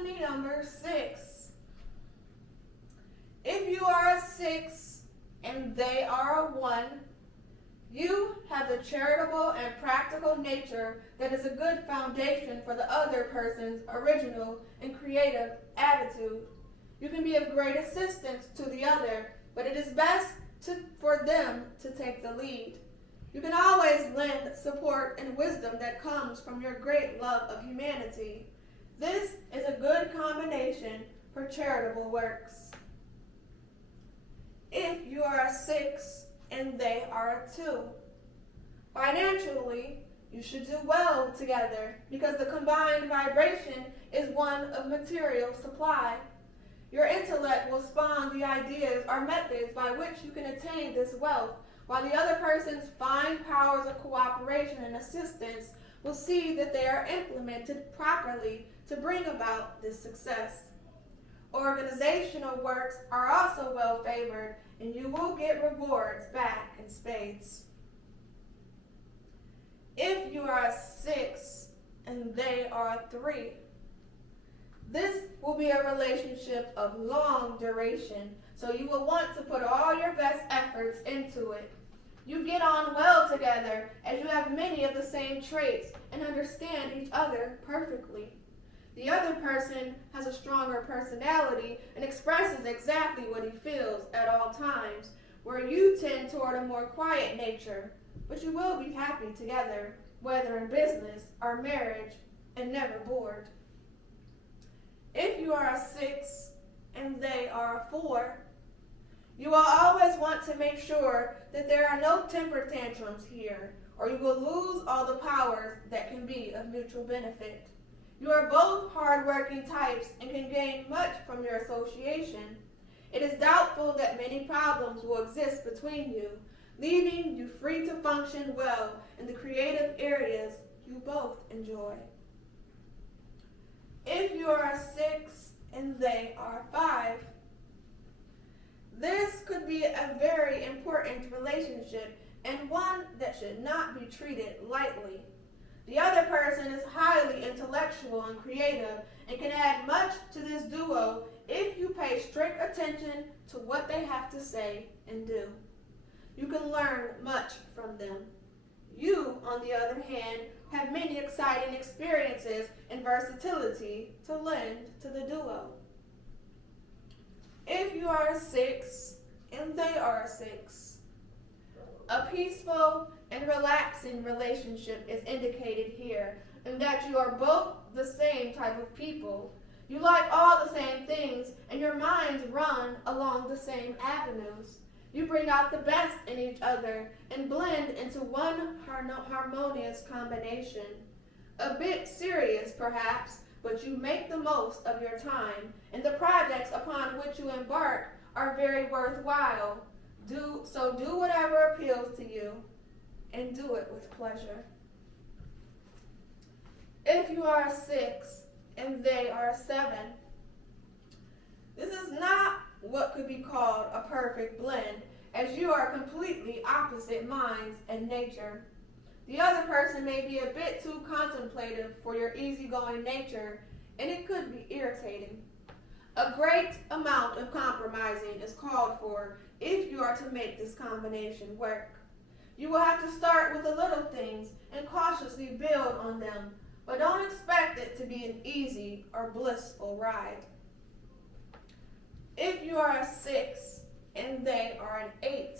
Destiny number 6. If you are a 6 and they are a 1, you have the charitable and practical nature that is a good foundation for the other person's original and creative attitude. You can be of great assistance to the other, but it is best for them to take the lead. You can always lend support and wisdom that comes from your great love of humanity. This is a good combination for charitable works. If you are a 6 and they are a 2, financially, you should do well together because the combined vibration is one of material supply. Your intellect will spawn the ideas or methods by which you can attain this wealth, while the other person's fine powers of cooperation and assistance will see that they are implemented properly to bring about this success. Organizational works are also well favored, and you will get rewards back in spades. If you are a 6 and they are a 3, this will be a relationship of long duration, so you will want to put all your best efforts into it. You get on well together as you have many of the same traits and understand each other perfectly. The other person has a stronger personality and expresses exactly what he feels at all times, where you tend toward a more quiet nature, but you will be happy together, whether in business or marriage, and never bored. If you are a 6 and they are a 4, you will always want to make sure that there are no temper tantrums here, or you will lose all the powers that can be of mutual benefit. You are both hard-working types and can gain much from your association. It is doubtful that many problems will exist between you, leaving you free to function well in the creative areas you both enjoy. If you are a 6 and they are 5, this could be a very important relationship and one that should not be treated lightly. The other person is highly intellectual and creative and can add much to this duo if you pay strict attention to what they have to say and do. You can learn much from them. You, on the other hand, have many exciting experiences and versatility to lend to the duo. If you are a 6 and they are a 6, a peaceful and relaxing relationship is indicated here, in that you are both the same type of people. You like all the same things, and your minds run along the same avenues. You bring out the best in each other and blend into one harmonious combination. A bit serious, perhaps, but you make the most of your time, and the projects upon which you embark are very worthwhile. Do whatever appeals to you, and do it with pleasure. If you are a 6 and they are a 7, this is not what could be called a perfect blend, as you are completely opposite minds and nature. The other person may be a bit too contemplative for your easygoing nature, and it could be irritating. A great amount of compromising is called for if you are to make this combination work. You will have to start with the little things and cautiously build on them, but don't expect it to be an easy or blissful ride. If you are a 6 and they are an 8,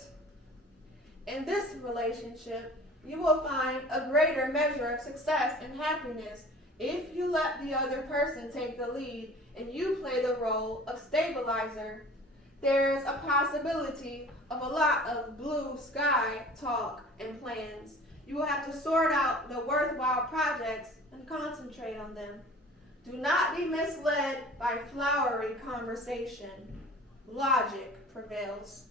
in this relationship, you will find a greater measure of success and happiness if you let the other person take the lead and you play the role of stabilizer. There is a possibility of a lot of blue sky talk and plans. You will have to sort out the worthwhile projects and concentrate on them. Do not be misled by flowery conversation. Logic prevails.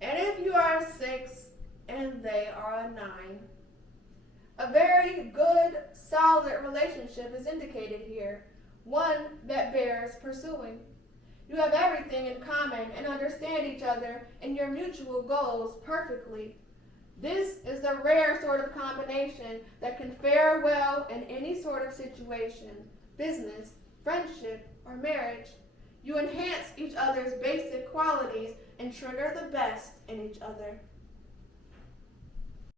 And if you are a 6 and they are a 9, a very good, solid relationship is indicated here, one that bears pursuing. You have everything in common and understand each other and your mutual goals perfectly. This is a rare sort of combination that can fare well in any sort of situation, business, friendship, or marriage. You enhance each other's basic qualities and trigger the best in each other.